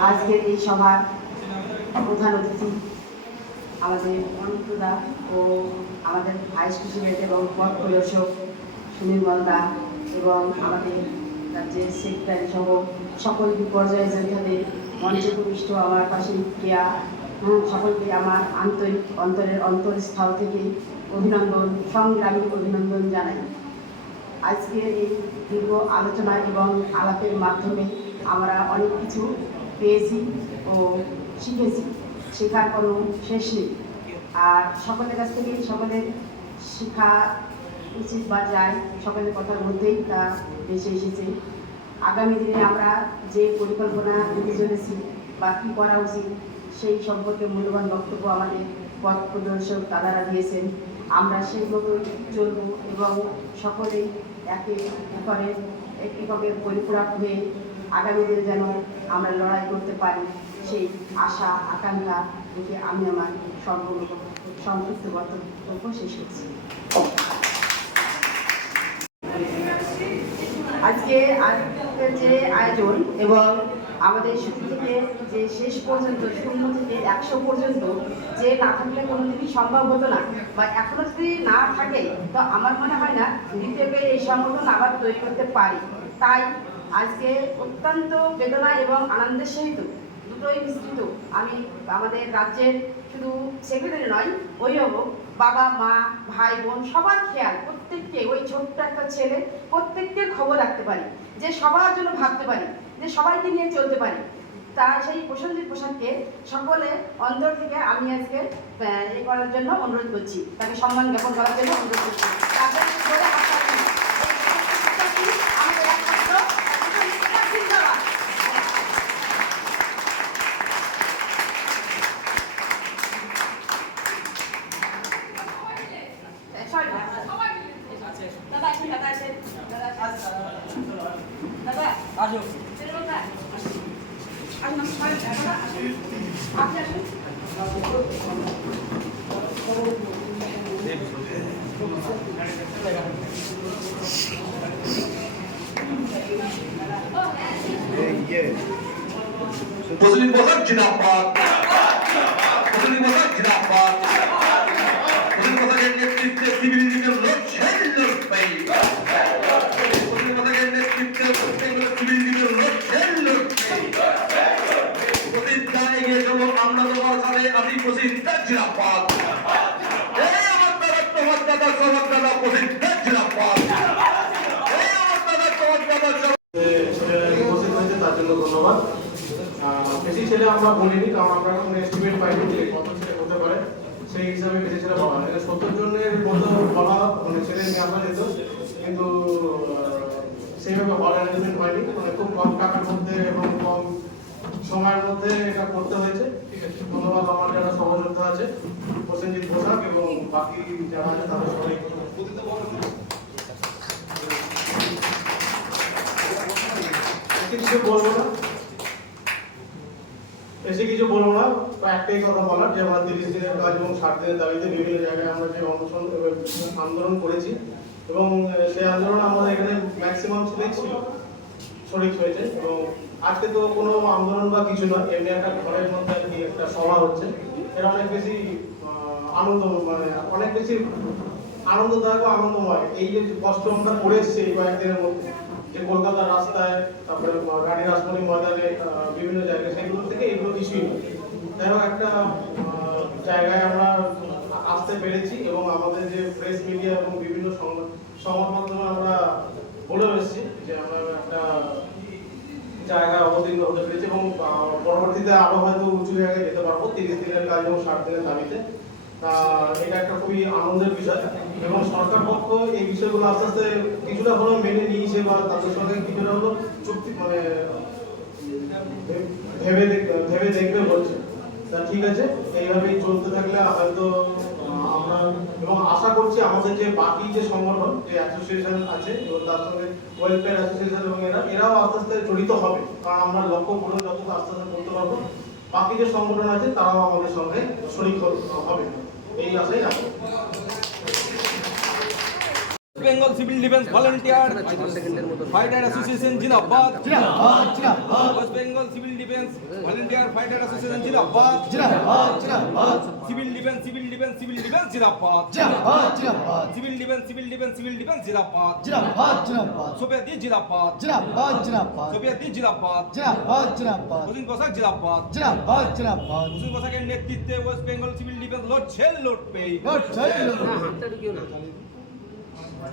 আজকের এই সভার প্রধান অতিথি আমাদের অনিতদা ও আমাদের ভাইস প্রেসিডেন্ট এবং পথ পরিদর্শক সুনীল মন্দা এবং আমাদের রাজ্যের সেক্রেটারি সহ সকল বিপর্যয় যোদ্ধাদের মঞ্চে ভূমিষ্ঠ আমার পাশে ক্রিয়া সকলকে আমার আন্তরিক অন্তরের অন্তরস্থল থেকে অভিনন্দন, সংগ্রামী অভিনন্দন জানাই। আজকের এই দীর্ঘ আলোচনা এবং আলাপের মাধ্যমে আমরা অনেক কিছু পেয়েছি ও শিখেছি, শেখার কোনো শেষ নেই। আর সকলের কাছ থেকেই সকলের শেখা উচিত বা যায়, সকলের কথার মধ্যেই তা ভেসে এসেছে। আগামী দিনে আমরা যে পরিকল্পনা নিতে চলেছি বা কী করা উচিত, সেই সম্পর্কে মূল্যবান বক্তব্য আমাদের পথ প্রদর্শক দাদারা দিয়েছেন। আমরা সেই মতোই চলব এবং সকলেই একে অপরের, এক এককের পরিপূরক হয়ে আগামী দিনে যেন আমরা লড়াই করতে পারি, সেই আশা, আকাঙ্ক্ষা থেকে আমি আমার সম্পূর্ণ সংক্ষিপ্ত বক্তব্য শেষ করছি। আজকে আজকের যে আয়োজন এবং আমাদের শুরু থেকে যে শেষ পর্যন্ত, শূন্য থেকে একশো পর্যন্ত যে না থাকলে কোনোদিনই সম্ভব হতো না বা এখনও যদি না থাকে, তো আমার মনে হয় না দ্বিতীয়কে এই সংগঠন আবার তৈরি করতে পারি। তাই আজকে অত্যন্ত বেদনা এবং আনন্দের সহিত দুটোই মিশ্রিত। আমি আমাদের রাজ্যের শুধু সেক্রেটারি নয়, অভিভাবক, বাবা, মা, ভাই, বোন, সবার খেয়াল, প্রত্যেককে, ওই ছোট্ট একটা ছেলে, প্রত্যেককে খবর রাখতে পারি, যে সবার জন্য ভাবতে পারি, যে সবাইকে নিয়ে চলতে পারি। তা সেই প্রসঞ্জিৎ প্রসাদকে সকলে অন্তর থেকে আমি আজকে এ করার জন্য অনুরোধ করছি। তাকে সম্মান জ্ঞাপন করার জন্য অনুরোধ করছি। মুসলিম বলক জিন্দাবাদ মুসলিম বলক জিন্দাবাদ মুসলিম বলকের নেতৃত্বে সিভিল ছেলে আমরা বলিনি, কারণ আমরা এখন এস্টিমেট পাইনি যে কত ছেলে হতে পারে। সেই হিসাবে বেশি ছেলে বলা হয় সত্তর জনের মতো বলা মানে ছেলে নিয়ে আসা যেত কিন্তু সেইভাবে বলার অ্যারেঞ্জমেন্ট হয়নি মানে খুব কম টাকার মধ্যে এবং কম সময়ের মধ্যে এটা করতে হয়েছে। ঠিক আছে, ধন্যবাদ আমার যারা সহযোদ্ধা আছে, প্রসেনজিৎ পোশাক এবং বাকি যারা আছে, তাদের সবাই কিছু বলব না? বেশি কিছু বলব না, একটাই কথা বলার, যে আমরা তিরিশ দিনের কাজ এবং ষাট দিনের দাবিতে বিভিন্ন জায়গায় আমরা যে অনশন আন্দোলন করেছি এবং সেই আন্দোলন আমাদের এখানে ম্যাক্সিমাম ছেলেই ছিল শরিক হয়েছে এবং আজকে তো কোনো আন্দোলন বা কিছু নয়, এমনি একটা ঘরের মধ্যে আর কি একটা সভা হচ্ছে এটা অনেক বেশি আনন্দ মানে অনেক বেশি আনন্দদায়ক আনন্দময়, এই যে কষ্ট আমরা করে এসেছি কয়েকদিনের মধ্যে। যে কলকাতার রাস্তায়, তারপরে গাড়ি রাজমণি ময়দানে বিভিন্ন জায়গায়, সেগুলো থেকে এগুলো কিছুই নয়। যাই একটা জায়গায় আমরা আসতে পেরেছি এবং আমাদের যে প্রেস মিডিয়া এবং বিভিন্ন সংবাদ মাধ্যমে আমরা বলে এসেছি যে আমরা একটা জায়গায় অবতীর্ণ হতে পেরেছি এবং পরবর্তীতে আরও হয়তো উঁচু জায়গায় যেতে পারব, তিরিশ দিনের কাজ এবং ষাট দিনের দাবিতে। এটা একটা খুবই আনন্দের বিষয়। এবং সরকার পক্ষ এই বিষয়গুলো আস্তে আস্তে কিছুটা হলেও মেনে নিয়েছে বা তাদের সঙ্গে কিছুটা হলেও চুক্তি মানে ভেবে ভেবে দেখবে বলছে। তা ঠিক আছে, এইভাবেই চলতে থাকলে হয়তো আমরা, এবং আশা করছি আমাদের যে বাকি যে সংগঠন, যে অ্যাসোসিয়েশন আছে, এবং তার সঙ্গে ওয়েলফেয়ার অ্যাসোসিয়েশন এবং এরা, এরাও আস্তে আস্তে জড়িত হবে। কারণ আমরা লক্ষ্য পূরণ যত আস্তে আস্তে করতে পারব, বাকি যে সংগঠন আছে, তারাও আমাদের সঙ্গে শরিক হবে। এই আশাই রাখব। Bengal civil defence volunteer fighter association জিন্দাবাদ জিন্দাবাদ জিন্দাবাদ west Bengal civil defence volunteer fighter association জিন্দাবাদ জিন্দাবাদ জিন্দাবাদ civil defence civil defence civil defence জিন্দাবাদ জিন্দাবাদ জিন্দাবাদ civil defence civil defence civil defence জিন্দাবাদ জিন্দাবাদ জিন্দাবাদ সোভিয়েতি জিন্দাবাদ জিন্দাবাদ জিন্দাবাদ সোভিয়েতি জিন্দাবাদ জিন্দাবাদ জিন্দাবাদ মুসলিম কোষাক জিন্দাবাদ জিন্দাবাদ জিন্দাবাদ মুসলিম কোষাকের নেতৃত্বে ওয়েস্ট বেঙ্গল সিভিল ডিফেন্স লড়ছে লড়বে না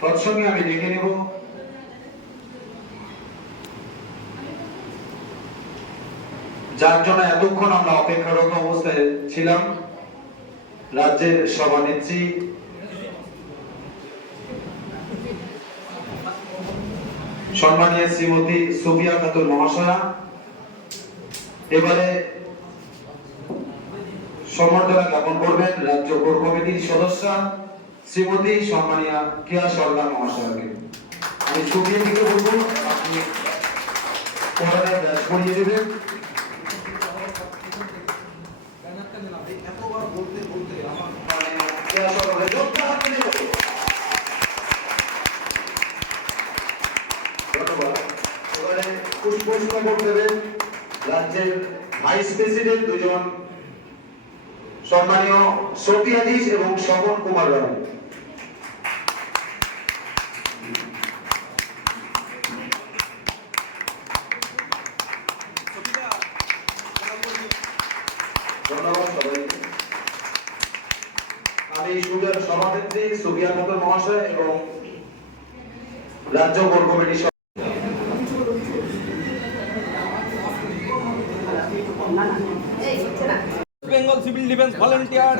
তৎসঙ্গে আমি দেখে নেব যার জন্য এতক্ষণ আমরা অপেক্ষারত অবস্থায় ছিলাম রাজ্যের সভানেত্রী সম্মানীয় শ্রীমতী সোফিয়া খাতুন মহাশয়া, এবারে সম্বর্ধনা জ্ঞাপন করবেন রাজ্য কোর কমিটির সদস্য, শ্রীমতী সম্মানীয় কেয়া সরকার মহাশয়াকে। আমি সোফিয়া দিকে বলব, আপনি পড়াটা ব্যাস করিয়ে দেবেন মানে কেয়া সরকারের যোগ্য হাতে নেব। ধন্যবাদ এবারে পুষ্পস্তবক দেবেন রাজ্যের ভাইস প্রেসিডেন্ট দুজন সম্মানীয় সফিয়াদিস এবং স্বপন কুমার সবাইকে। আমি সুবিধার সভানেত্রী সুবিয়া মহাশয় এবং রাজ্য কমিটির সভ- Bengal civil defence volunteer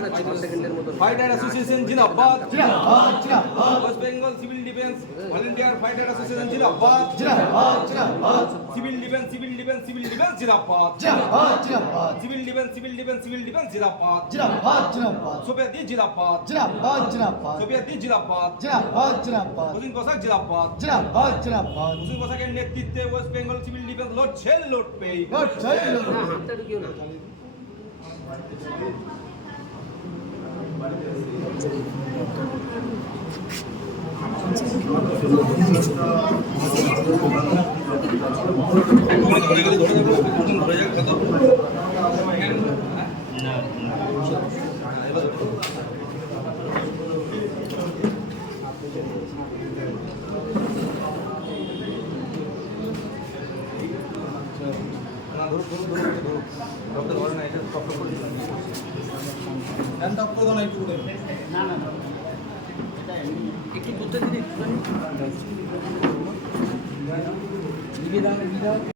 fighter association জিন্দাবাদ জিন্দাবাদ জিন্দাবাদ west Bengal civil defence volunteer fighter association জিন্দাবাদ জিন্দাবাদ জিন্দাবাদ civil defence civil defence civil defence জিন্দাবাদ জিন্দাবাদ জিন্দাবাদ civil defence civil defence civil defence জিন্দাবাদ জিন্দাবাদ জিন্দাবাদ সোভিয়েতি জিন্দাবাদ জিন্দাবাদ জিন্দাবাদ সোভিয়েতি জিন্দাবাদ জিন্দাবাদ জিন্দাবাদ মুসলিম কোষাক জিন্দাবাদ জিন্দাবাদ জিন্দাবাদ মুসলিম কোষাকের নেতৃত্বে ওয়েস্ট বেঙ্গল সিভিল ডিফেন্স লড়ছে লড়বে লড় জয় Gracias. হ্যান্ড আপ করে দাও না একটু করে না না একটু করতে দিন একটু